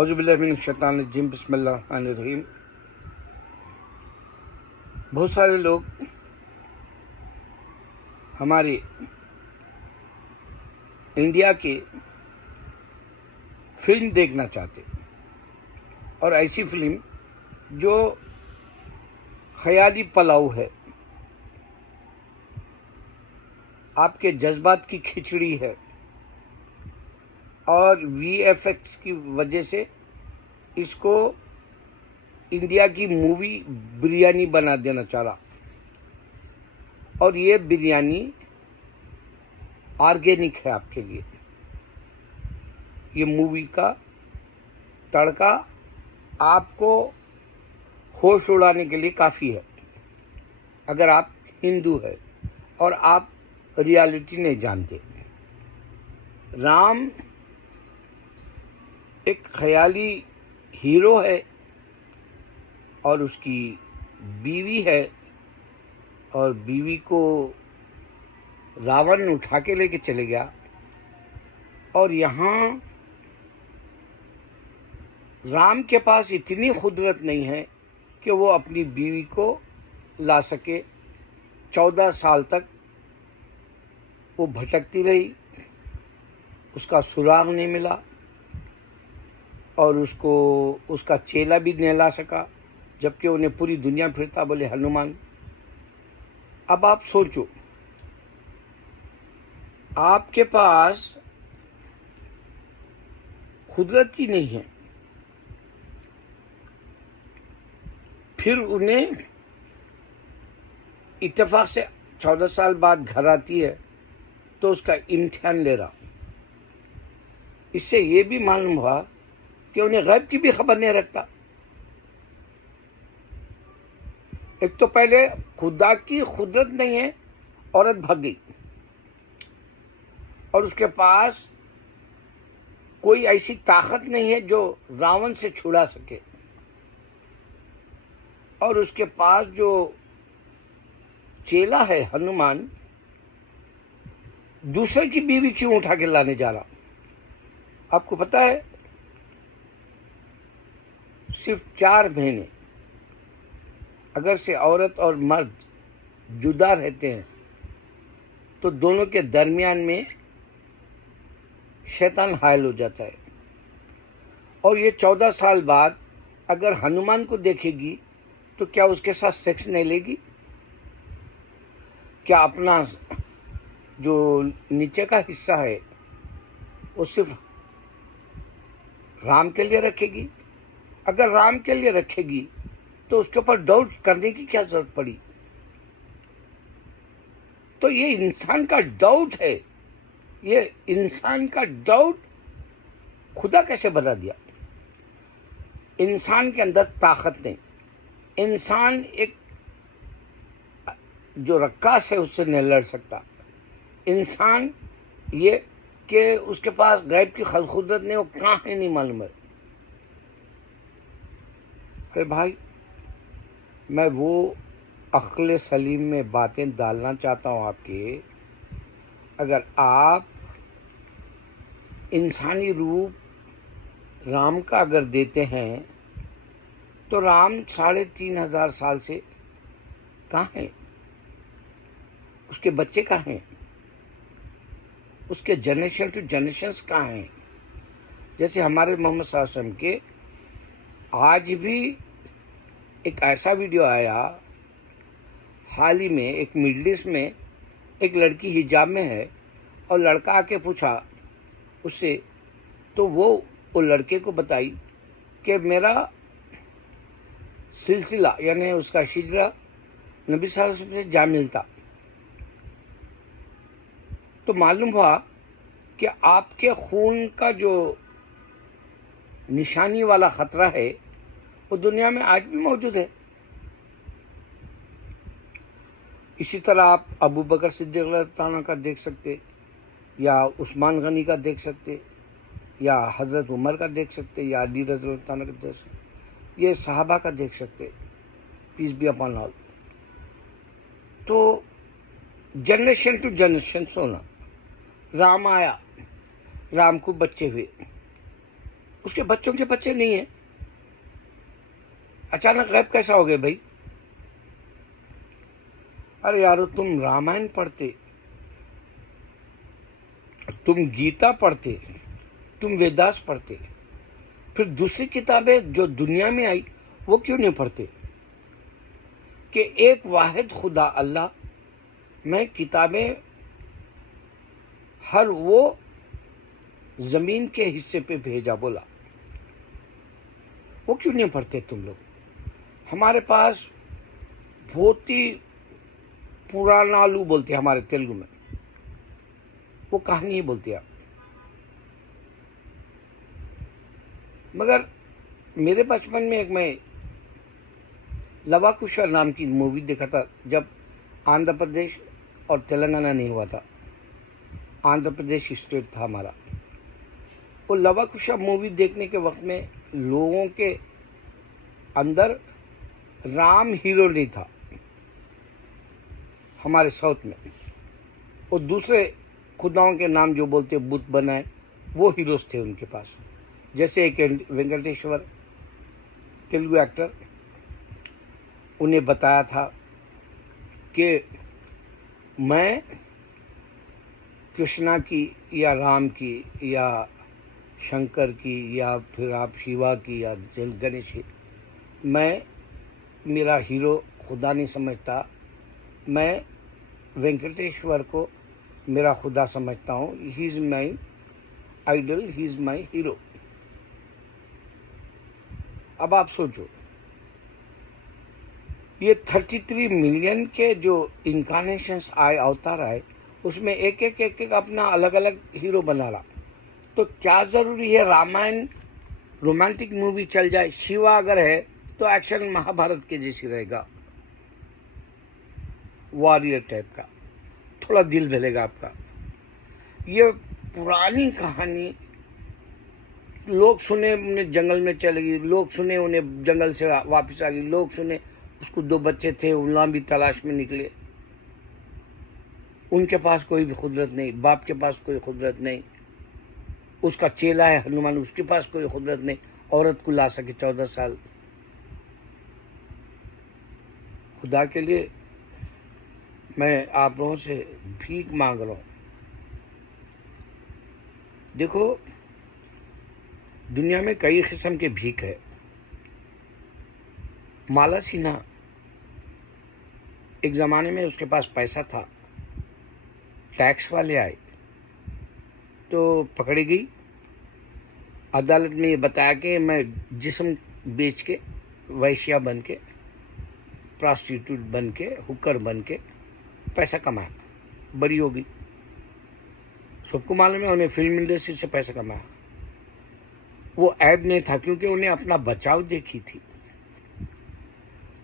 औज़ुबिल्लाहि बिस्मिल्लाहिर्रहमानिर्रहीम। बहुत सारे लोग हमारे इंडिया के फिल्म देखना चाहते और ऐसी फिल्म जो ख्याली पलाव है, आपके जज्बात की खिचड़ी है और वीएफएक्स की वजह से इसको इंडिया की मूवी बिरयानी बना देना चाह रहा। और ये बिरयानी ऑर्गेनिक है आपके लिए। ये मूवी का तड़का आपको होश उड़ाने के लिए काफ़ी है, अगर आप हिंदू है और आप रियलिटी नहीं जानते। राम एक ख्याली हीरो है और उसकी बीवी है, और बीवी को रावण उठा के लेके चले गया। और यहाँ राम के पास इतनी खुदरत नहीं है कि वो अपनी बीवी को ला सके। 14 साल तक वो भटकती रही, उसका सुराग नहीं मिला और उसको उसका चेला भी नहीं ला सका, जबकि उन्हें पूरी दुनिया फिरता बोले हनुमान। अब आप सोचो, आपके पास खुदरत ही नहीं है, फिर उन्हें इत्तेफाक से 14 साल बाद घर आती है तो उसका इम्तिहान ले रहा। इससे ये भी मालूम हुआ कि उन्हें गैब की भी खबर नहीं रखता। एक तो पहले खुदा की खुदरत नहीं है, औरत भाग गई और उसके पास कोई ऐसी ताकत नहीं है जो रावण से छुड़ा सके, और उसके पास जो चेला है हनुमान, दूसरे की बीवी क्यों उठा के लाने जा रहा? आपको पता है, सिर्फ 4 महीने अगर से औरत और मर्द जुदा रहते हैं तो दोनों के दरमियान में शैतान हायल हो जाता है। और ये 14 साल बाद अगर हनुमान को देखेगी तो क्या उसके साथ सेक्स नहीं लेगी? क्या अपना जो नीचे का हिस्सा है वो सिर्फ राम के लिए रखेगी? अगर राम के लिए रखेगी तो उसके ऊपर डाउट करने की क्या जरूरत पड़ी? तो ये इंसान का डाउट है, ये इंसान का डाउट खुदा कैसे बना दिया? इंसान के अंदर ताकत नहीं। इंसान एक जो रक्कास है उससे नहीं लड़ सकता। इंसान ये कि उसके पास गैब की खुदरत नहीं, वो कहाँ है नहीं मालूम है। अरे भाई, मैं वो अक्ल सलीम में बातें डालना चाहता हूँ आपके। अगर आप इंसानी रूप राम का अगर देते हैं तो राम 3500 साल से कहाँ हैं? उसके बच्चे कहाँ हैं? उसके जनरेशन टू जनरेशन्स कहाँ हैं? जैसे हमारे मोहम्मद सल्लल्लाहु अलैहि वसल्लम के आज भी एक ऐसा वीडियो आया हाल ही में, एक मिडिल ईस्ट में एक लड़की हिजाब में है और लड़का आके पूछा उससे, तो वो लड़के को बताई कि मेरा सिलसिला यानी उसका शिजरा नबी सल्लल्लाहु अलैहि वसल्लम से जा मिलता। तो मालूम हुआ कि आपके खून का जो निशानी वाला खतरा है वो दुनिया में आज भी मौजूद है। इसी तरह आप अबू बकर सिद्दीक़ रज़ियल्लाहु अन्हु का देख सकते, या उस्मान गनी का देख सकते, या हज़रत उमर का देख सकते, या अली रज़ियल्लाहु अन्हु का देख सकते, ये सहाबा का देख सकते, पीस बी अपॉन ऑल। तो जनरेशन टू जनरेशन सोना। राम आया, राम को बच्चे हुए, उसके बच्चों के बच्चे नहीं है, अचानक गायब कैसा हो गए भाई? अरे यारो, तुम रामायण पढ़ते, तुम गीता पढ़ते, तुम वेदास पढ़ते, फिर दूसरी किताबें जो दुनिया में आई वो क्यों नहीं पढ़ते? कि एक वाहिद खुदा अल्लाह में किताबें हर वो जमीन के हिस्से पे भेजा बोला, वो क्यों नहीं पढ़ते तुम लोग? हमारे पास बहुत ही पुरानालू बोलते हैं हमारे तेलुगु में, वो कहानी ही बोलते हैं। मगर मेरे बचपन में एक मैं लवाकुशा नाम की मूवी देखा था, जब आंध्र प्रदेश और तेलंगाना नहीं हुआ था, आंध्र प्रदेश स्टेट था हमारा। वो लवाकुशा मूवी देखने के वक्त में लोगों के अंदर राम हीरो नहीं था हमारे साउथ में, वो दूसरे खुदाओं के नाम जो बोलते बुत बनाए वो हीरोज थे उनके पास। जैसे एक वेंकटेश्वर तेलुगु एक्टर, उन्हें बताया था कि मैं कृष्णा की या राम की या शंकर की या फिर आप शिवा की या गणेश की, मैं मेरा हीरो खुदा नहीं समझता, मैं वेंकटेश्वर को मेरा खुदा समझता हूँ। He is my idol, he is my hero. अब आप सोचो, ये 33 मिलियन के जो इनकारनेशंस आए, अवतार आए, उसमें एक एक अपना अलग अलग हीरो बना रहा। तो क्या ज़रूरी है रामायण रोमांटिक मूवी चल जाए? शिवा अगर है तो एक्शन महाभारत के जैसी रहेगा, वॉरियर टाइप का, थोड़ा दिल बहलेगा आपका। ये पुरानी कहानी लोग सुने, उन्हें जंगल में चले गई, लोग सुने उन्हें जंगल से वापस आ गई, लोग सुने उसको 2 बच्चे थे, उन्हें भी तलाश में निकले, उनके पास कोई भी खुदरत नहीं, बाप के पास कोई खुदरत नहीं, उसका चेला है हनुमान, उसके पास कोई खुदरत नहीं, औरत को ला सके 14 साल। खुदा के लिए मैं आप लोगों से भीख मांग रहा हूँ। देखो, दुनिया में कई किस्म के भीख है। माला सिन्हा, एक ज़माने में उसके पास पैसा था, टैक्स वाले आए तो पकड़ी गई, अदालत में ये बताया कि मैं जिस्म बेच के, वैश्या बन के, प्रॉस्टिट्यूट बन के, हुकर बन के पैसा कमाया, बरी हो गई। सबको मालूम है उन्हें फिल्म इंडस्ट्री से पैसा कमाया। वो ऐब नहीं था क्योंकि उन्हें अपना बचाव देखी थी।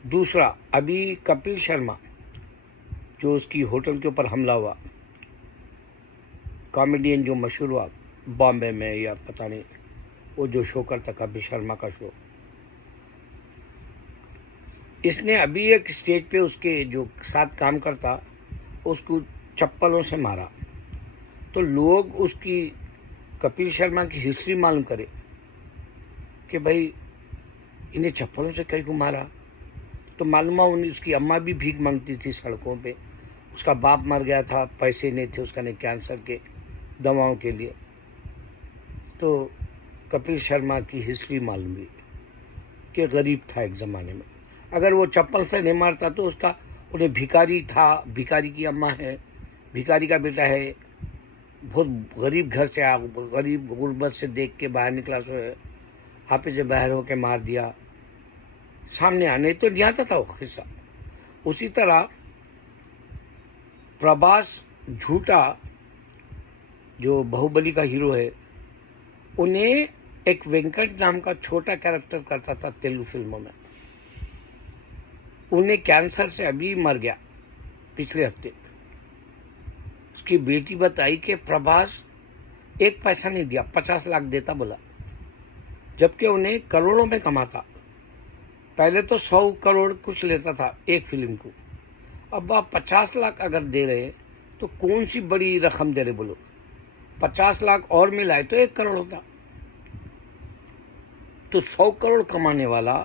दूसरा, अभी कपिल शर्मा जो उसकी होटल के ऊपर हमला हुआ, कॉमेडियन जो मशहूर हुआ बॉम्बे में या पता नहीं, वो जो शो करता कपिल शर्मा का शो, इसने अभी एक स्टेज पे उसके जो साथ काम करता उसको चप्पलों से मारा। तो लोग उसकी, कपिल शर्मा की हिस्ट्री मालूम करे कि भाई इन्हें चप्पलों से कहीं को मारा। तो मालूम हुआ उसकी अम्मा भी भीख मांगती थी सड़कों पे, उसका बाप मर गया था, पैसे नहीं थे उसका, नहीं कैंसर के दवाओं के लिए। तो कपिल शर्मा की हिस्ट्री मालूम हुई कि गरीब था एक ज़माने में। अगर वो चप्पल से नहीं मारता तो उसका, उन्हें भिखारी था, भिखारी की अम्मा है, भिखारी का बेटा है, बहुत गरीब घर से आ, गरीब गुर्बत से देख के बाहर निकला, सो आपे से बाहर होके मार दिया, सामने आने तो नहीं आता था वो किस्सा। उसी तरह प्रभास झूठा जो बाहुबली का हीरो है, उन्हें एक वेंकट नाम का छोटा कैरेक्टर करता था तेलुगु फिल्मों में। उन्हें कैंसर से अभी मर गया पिछले हफ्ते। उसकी बेटी बताई कि प्रभास एक पैसा नहीं दिया, 50 लाख देता बोला, जबकि उन्हें करोड़ों में कमाता। पहले तो 100 करोड़ कुछ लेता था एक फिल्म को, अब आप 50 लाख अगर दे रहे तो कौन सी बड़ी रकम दे रहे बोलो? 50 लाख और मिलाए तो 1 करोड़ होता। तो 100 करोड़ कमाने वाला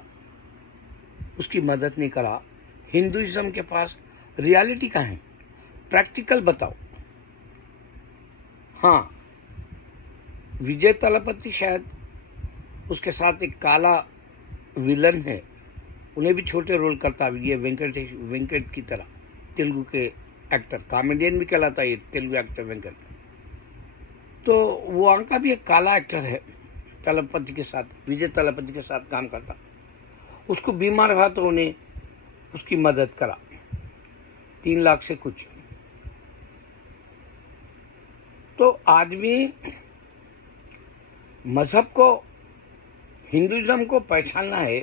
उसकी मदद नहीं करा। हिंदुइज्म के पास रियलिटी कहाँ है? प्रैक्टिकल बताओ। हाँ, विजय तलपति शायद उसके साथ एक काला विलन है, उन्हें भी छोटे रोल करता है ये वेंकट की तरह, तेलुगु के एक्टर, कॉमेडियन भी कहलाता है ये तेलुगु एक्टर वेंकट। तो वो अंका भी एक काला एक्टर है, तलपति के साथ, विजय तलपति के साथ काम करता। उसको बीमार हुआ तो उन्हें उसकी मदद करा 3 लाख से कुछ। तो आदमी मजहब को, हिंदुइज्म को पहचानना है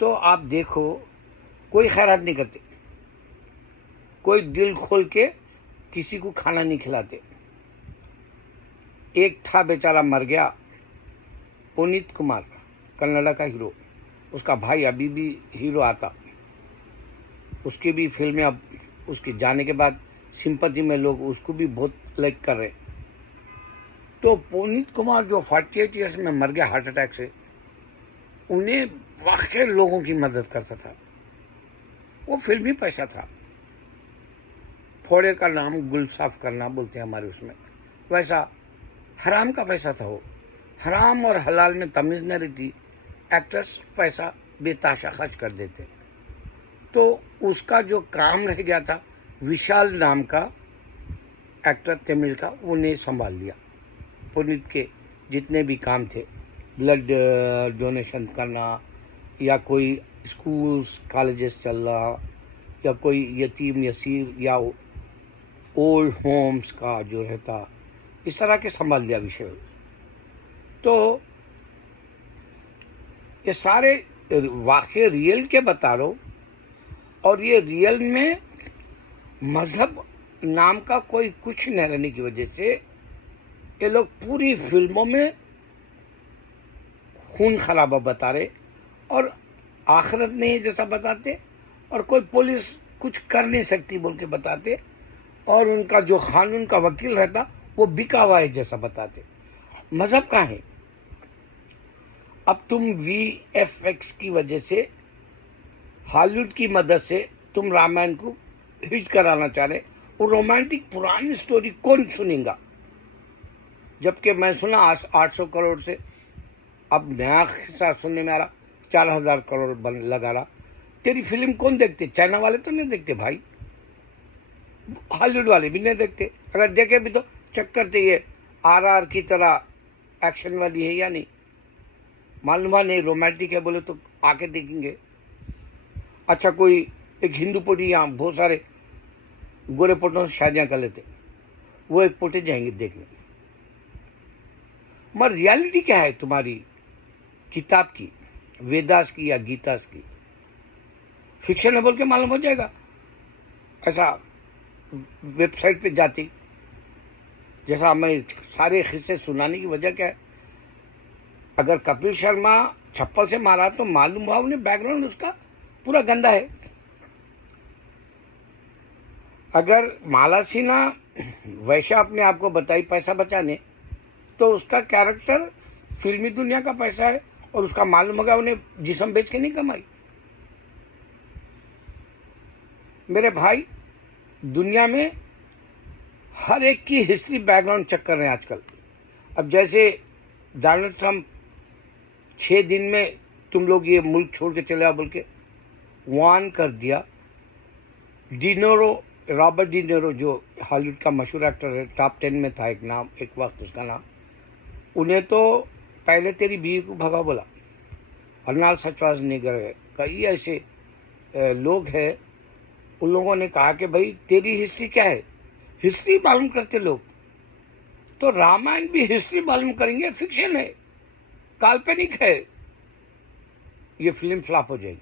तो आप देखो, कोई खैरात नहीं करते, कोई दिल खोल के किसी को खाना नहीं खिलाते। एक था बेचारा मर गया, पुनीत कुमार, कन्नड़ा का हीरो, उसका भाई अभी भी हीरो आता, उसकी भी फिल्में अब उसके जाने के बाद सिंपैथी में लोग उसको भी बहुत लाइक कर रहे। तो पुनीत कुमार जो 48 ईयर्स में मर गया हार्ट अटैक से, उन्हें वाकई लोगों की मदद करता था। वो फिल्मी पैसा था, फोड़े का नाम गुल साफ करना बोलते हैं हमारे उसमें, वैसा हराम का पैसा था। वो हराम और हलाल में तमीज न रहती, एक्टर्स पैसा बेताशा खर्च कर देते। तो उसका जो काम रह गया था, विशाल नाम का एक्टर तमिल का, उन्हें संभाल लिया। पुनीत के जितने भी काम थे, ब्लड डोनेशन करना, या कोई स्कूल्स कॉलेजेस चल रहा, या कोई यतीम यसीर या ओल्ड होम्स का जो रहता, इस तरह के संभाल लिया विषय। तो ये सारे वाक़े रियल के बता रहा हूँ, और ये रियल में मजहब नाम का कोई कुछ न रहने की वजह से ये लोग पूरी फिल्मों में खून खराबा बता रहे, और आखिरत नहीं जैसा बताते, और कोई पुलिस कुछ कर नहीं सकती बोल के बताते, और उनका जो कानून का वकील रहता वो बिका हुआ है जैसा बताते। मजहब कहाँ है? अब तुम VFX की वजह से, हॉलीवुड की मदद से तुम रामायण को हिट कराना चाह रहे। वो रोमांटिक पुरानी स्टोरी कौन सुनेगा? जबकि मैं सुना 800 करोड़ से, अब नया हिस्सा सुनने में आ रहा 4000 करोड़ लगा रहा। तेरी फिल्म कौन देखते? चाइना वाले तो नहीं देखते भाई, हॉलीवुड वाले भी नहीं देखते। अगर देखे भी तो चेक करते ये RR की तरह एक्शन वाली है या नहीं, मालूम नहीं रोमांटिक है बोले तो आके देखेंगे। अच्छा, कोई एक हिंदू पोटी, यहाँ बहुत सारे गोरे पोटों से शादियाँ कर लेते, वो एक पोटे जाएंगे देखने। मगर रियलिटी क्या है तुम्हारी किताब की, वेदास की या गीतास की? फिक्शन है बोल के मालूम हो जाएगा। ऐसा वेबसाइट पे जाती, जैसा मैं सारे किस्से सुनाने की वजह क्या है, अगर कपिल शर्मा चप्पल से मारा तो मालूम हुआ उन्हें बैकग्राउंड उसका पूरा गंदा है। अगर माला सिन्हा वैसा अपने आप को बताई पैसा बचाने, तो उसका कैरेक्टर फिल्मी दुनिया का पैसा है, और उसका मालूम होगा उन्हें जिस्म बेच के नहीं कमाई। मेरे भाई, दुनिया में हर एक की हिस्ट्री बैकग्राउंड चेक कर रहे हैं आजकल। अब जैसे डोनाल्ड ट्रंप 6 दिन में तुम लोग ये मुल्क छोड़ के चले आओ बोल के वार्न कर दिया। रॉबर्ट डी नीरो जो हॉलीवुड का मशहूर एक्टर है, टॉप 10 में था एक नाम, एक वक्त उसका नाम, उन्हें तो पहले तेरी बीवी को भगा बोला। अर्नाल्ड श्वार्ज़नेगर है, कई ऐसे लोग हैं, उन लोगों ने कहा कि भाई तेरी हिस्ट्री क्या है? हिस्ट्री मालूम करते लोग, तो रामायण भी हिस्ट्री मालूम करेंगे, फिक्शन है, काल्पनिक है, ये फिल्म फ्लॉप हो जाएगी।